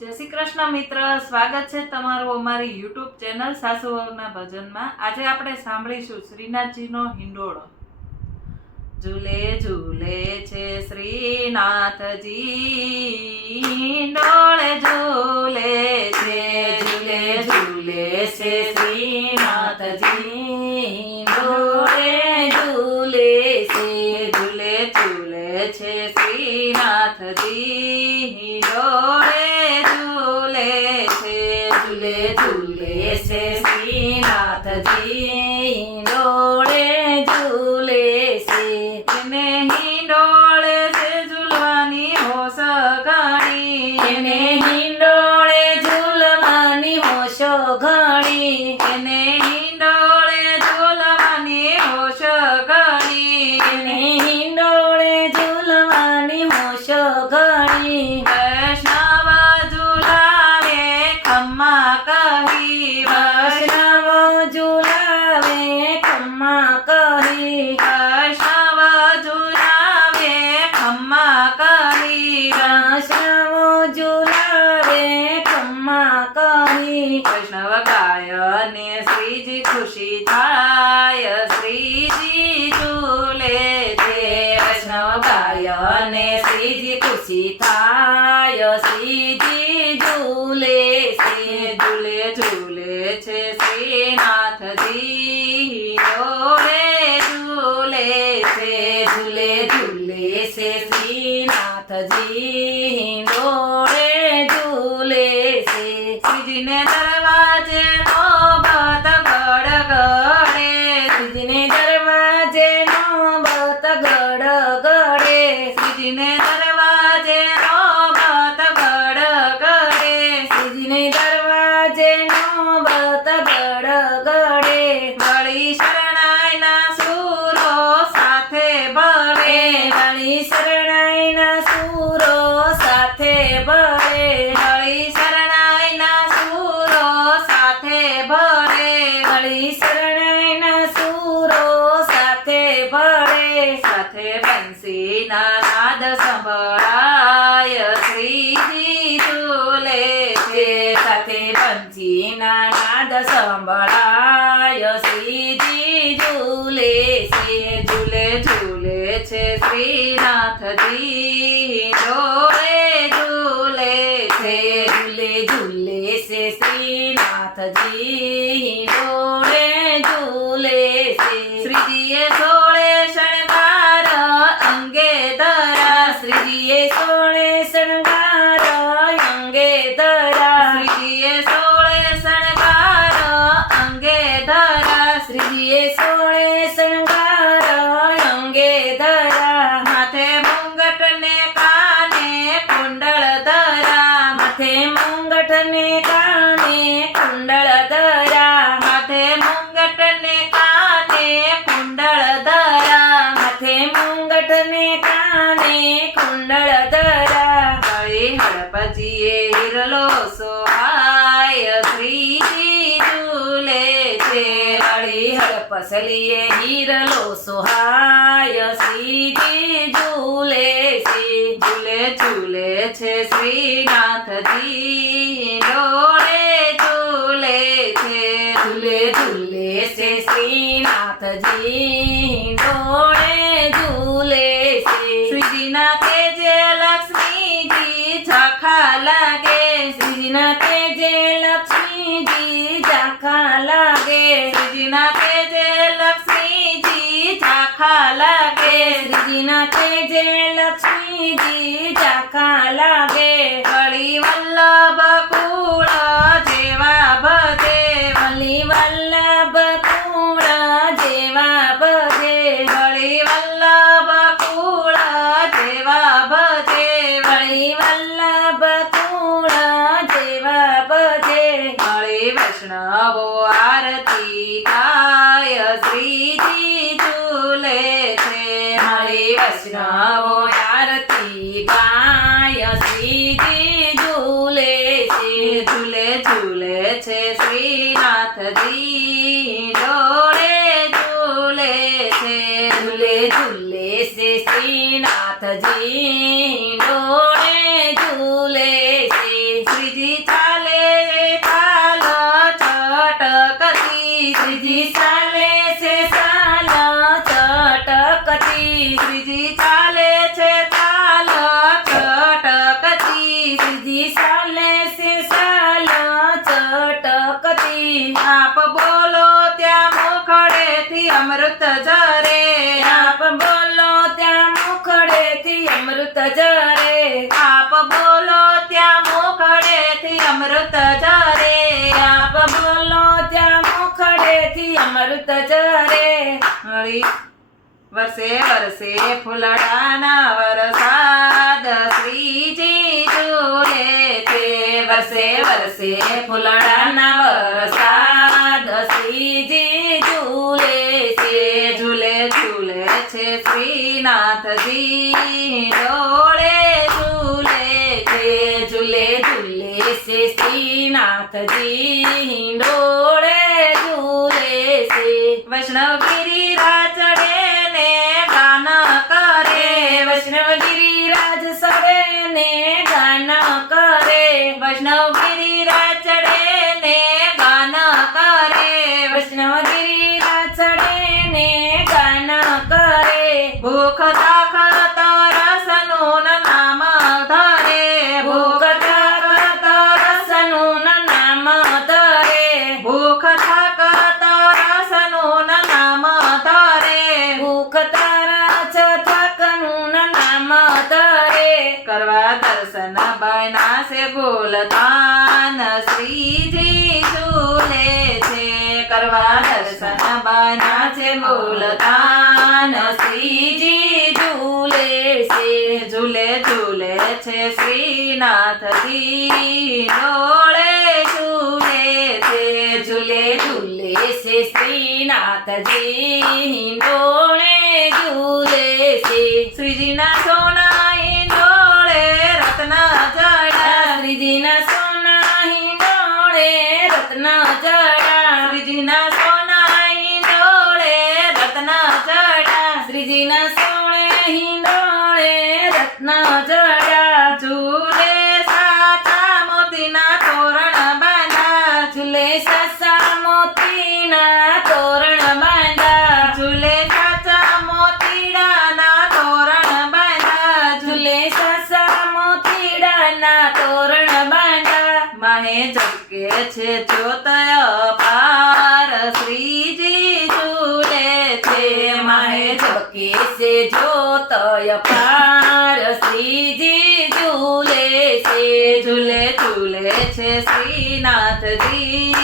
જય શ્રી કૃષ્ણ મિત્ર, સ્વાગત છે તમારું અમારી યુટ્યુબ ચેનલ સાસુ વહુના ભજનમાં। આજે આપણે સાંભળીશું શ્રીનાથજીનો હિંડોળો। ઝૂલે ઝૂલે છે શ્રીનાથજી, હિંડોળે ઝૂલે છે, ઝૂલે ઝૂલે છે શ્રીનાથજી, હિંડોળે ઝૂલે છે, ઝૂલે ઝૂલે છે શ્રીનાથજી, હિંડોળે ઝૂલે છે, ઝૂલે ઝૂલે છે શ્રીનાથજી, હિંડોળે ઝૂલે છે। એને હિંડોળે છે ઝૂલવાની હોશ ઘણી, એને હિંડોળે ઝૂલવાની હોશ ઘણી, એને હિંડોળે ઝૂલવાની હોશ ઘણી, એને હિંડોળે ઝૂલવાની હોશ ઘણી। વૈષ્ણવ ઝૂલાવે ખમ્મા કહી, વૈષ્ણવ ઝૂલાવે ખમ્મા કહી, વૈષ્ણવ ઝૂલાવે ખમ્મા કહી, વૈષ્ણવ ઝૂલાવે ખમ્મા કહી। વૈષ્ણવ ગાયને શ્રીજી ખુશી થાય, શ્રીજી ઝૂલે છે, વૈષ્ણવ ગાયને શ્રીજી ખુશી થાય, શ્રીજી ઝૂલે છે, ઝૂલે ઝૂલે છે શ્રીનાથજી, હિંડોળે ઝૂલે છે, ઝૂલે ઝૂલે છે શ્રીનાથજી, હિંડોળે ઝૂલે છે। શ્રીજીને દરવાજે નોબત ગડગડે, શ્રીજીને દરવાજે નોબત ગડગડે, શ્રીજીને દરવાજે નોબત ગડગડે, શ્રીજીને દરવાજે નોબત ગડગડે। વળી શરણાઈના સૂરો સાથે ભળે, વળી શરણાઈના સૂરો સાથે ભળે, વળી શરણાઈના સૂરો સાથે ભળે, વળી શરણાઈના સૂરો સાથે ભળે। સાથે બંસીના નાદ સંભળાય, શ્રીજી ઝૂલે છે, સાથે બંસીના નાદ સંભળાય, શ્રીજી ઝૂલે છે, ઝૂલે ઝૂલે છે શ્રીનાથજી, હિંડોળે ઝૂલે છે, ઝૂલે ઝૂલે છે શ્રીનાથજી, હિંડોળે ઝૂલે છે। શ્રીજીએ સોળે શણગાર અંગે ધરા, શ્રીજીએ સોળે શણગાર અંગે ધરા, શ્રીજીએ સોળે શણગાર અંગે ધરા, શ્રીજીએ સોળે શણગાર અંગે ધરા। માથે મુંગટ ને કાને કુંડળ ધરા, માથે મુંગટ ને કાને કુંડળ ધરા, માથે મુંગટ ને કાને કુંડળ ધરા, માથે મુંગટ ને કાને કુંડળ ધરા। વળી હડપજીએ હિરલો સોહાય, શ્રીજી ઝૂલે છે, વળી હડપસલીએ હિરલો સોહાય, શ્રીજી ઝૂલે છે, ઝૂલે ઝૂલે છે શ્રીનાથજી, હિંડોળે ઝૂલે છે, ઝૂલે ઝૂલે છે શ્રીનાથજી, હિંડોળે ઝૂલે છે। શ્રીજીના તેજે લક્ષ્મીજી ઝાંખા લાગે, શ્રીજીના તેજે લક્ષ્મીજી ઝાંખા લાગે, શ્રીજીના તેજે લક્ષ્મીજી ઝાંખા લાગે, શ્રીજીના તેજે લક્ષ્મીજી ઝાંખા લાગે। વળી વલ્લભ કુળ જેવા ભજે, વળી વલ્લભ કુળ જેવા ભજે, વળી વલ્લભ કુળ જેવા ભજે, વળી વલ્લભ કુળ જેવા ભજે। વળી વૈષ્ણવો આરતી ગાય, શ્રીજી ઝૂલે છે, વળી વૈષ્ણવો આરતી ગાય, શ્રીજી ઝૂલે છે, ઝૂલે ઝૂલે છે શ્રીનાથજી, હિંડોળે ઝૂલે છે, ઝૂલે ઝૂલે છે શ્રીનાથજી, હિંડોળે ઝૂલે છે। શ્રીજી અમૃત ઝરે આપ બોલો ત્યાં મુખડેથી અમૃત ઝરે આપ બોલો ત્યાં મોખડેથી અમૃત ઝરે આપ બોલો ત્યાં મુખડેથી અમૃત ઝરે હળી વર્ષે વર્ષે ફૂલડાના વરસાદ શ્રીજી ઝૂલે છે વર્ષે વર્ષે ફૂલડાના વરસાદ શ્રીજી ઝૂલે છે ઝૂલે ઝૂલે છે શ્રીનાથજી ડોળે ઝૂલે છે ઝૂલે ઝૂલે છે શ્રીનાથજી ડોળે ઝૂલે છે વૈષ્ણવગીરી રાચડે ને ગાન કરે વૈષ્ણવગીરી રાજ સરે ને ગાન કરે વૈષ્ણવગીરી રાચડે ને ગાન કરે વૈષ્ણવગીરી રાજ સરે ને ગાન કરે ભૂખ તાખ તરસનું નામ ધરે ભૂખ થાક તરસનું નામ ધરે ભૂખ થાક તરસનું નામ ધરે ભૂખ તારા છ થાકનું નામ ધરે કરવા દર્શન બના છે ગોલતાન શ્રીજી ઝૂલે છે કરવા દર્શન બના છે ગોલતાન શ્રીજી ઝૂલે છે ઝૂલે ઝૂલે છે શ્રીનાથજી ડોળે ઝૂલે છે ઝૂલે ઝૂલે છે શ્રીનાથજી ડોળે ઝૂલે છે શ્રીજીના સોના ડોળે રત્ન જડા શ્રીજીના સોના હિંડોળે રત્ન જડા શ્રીજીના સોના ડોળે રત્ન જડા શ્રીજીના સોળે હિંડોળે રત્ન જડા ઝૂલે સાચા મોતીના તોરણ બાંધા ઝૂલે સસા મોતીના તોરણ બાંધા ઝૂલે સાચા મોતીડાના તોરણ બાંધા ઝૂલે સસા મોતીડાના તોરણ બાંધા માહે જગકે છે જ્યોતય પાર શ્રીજી ઝૂલે છે માહે ઝબકે છે જ્યોતય પાર શ્રીજી ઝૂલે છે ઝૂલે ઝૂલે છે શ્રીનાથજી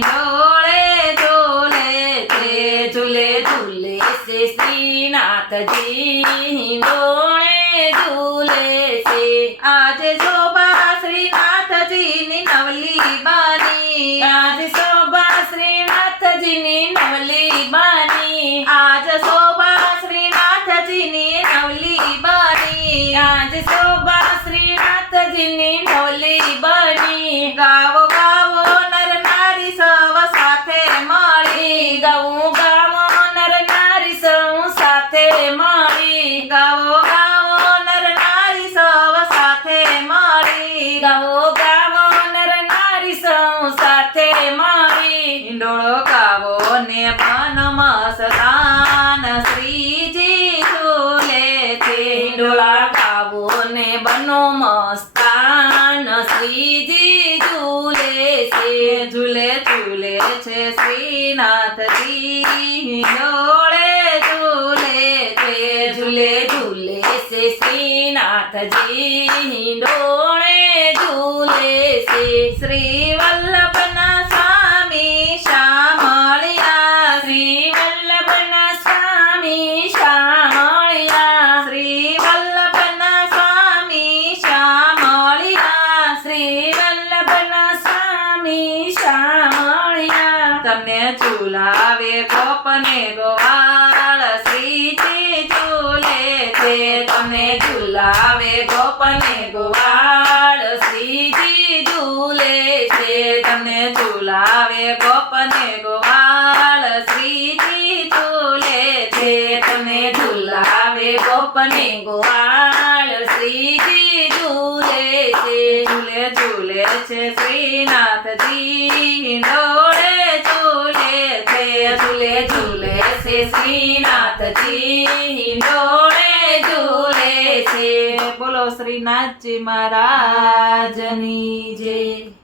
ડોળે ઝૂલે છે ઝૂલે ઝૂલે છે શ્રીનાથજી ડોળે ઝૂલે છે આજે શોભા શ્રીનાથજીની નવલી બાની આજ શોભા શ્રીનાથજીની નવલી બાની આજ શોભા શ્રીનાથજીની નવલી બાની આજ શોભા શ્રીનાથજીની નવલી બની ગાવો ગાવો નર નારી સવ સાથે મળી ગાવું ગાવો નર નારી સૌ સાથે મળી ગાવો ગાવો નર નારી સવ સાથે મળી ગાવો ગાવો નર નારી સૌ સાથે મળી હિંડોળો ગાવો ને બન મસ્તાન શ્રીજી ઝૂલે છે હિંડોળા ગાવો ને બનો મસ્તાન શ્રીજી ઝૂલે છે ઝૂલે ઝૂલે છે શ્રીનાથજી હિંડોળે ઝૂલે છે ઝૂલે ઝૂલે છે શ્રીનાથજી હિંડોળે ઝૂલે છે શ્રી વલ્લભના સ્વામી શામળિયા શ્રી વલ્લભના સ્વામી શામળિયા શ્રી વલ્લભના સ્વામી શામળિયા શ્રી વલ્લભના સ્વામી શામળિયા તમને ઝુલાવે ગોપને ગોવાળ શ્રીજી ઝૂલે છે તમને ઝુલાવે ગોપને ગોવાળ શ્રીજી ઝૂલે છે તમને ઝુલાવે ગોપને ગોવાળ શ્રીજી ઝૂલે છે તમને ઝુલાવે ગોપને ગોવાળ શ્રીજી ઝૂલે છે ઝૂલે ઝૂલે છે શ્રીનાથજી ડોળે ઝૂલે છે ઝૂલે ઝૂલે છે શ્રીનાથજી ડોળે ઝૂલે છે બોલો શ્રીનાથજી મહારાજની જય.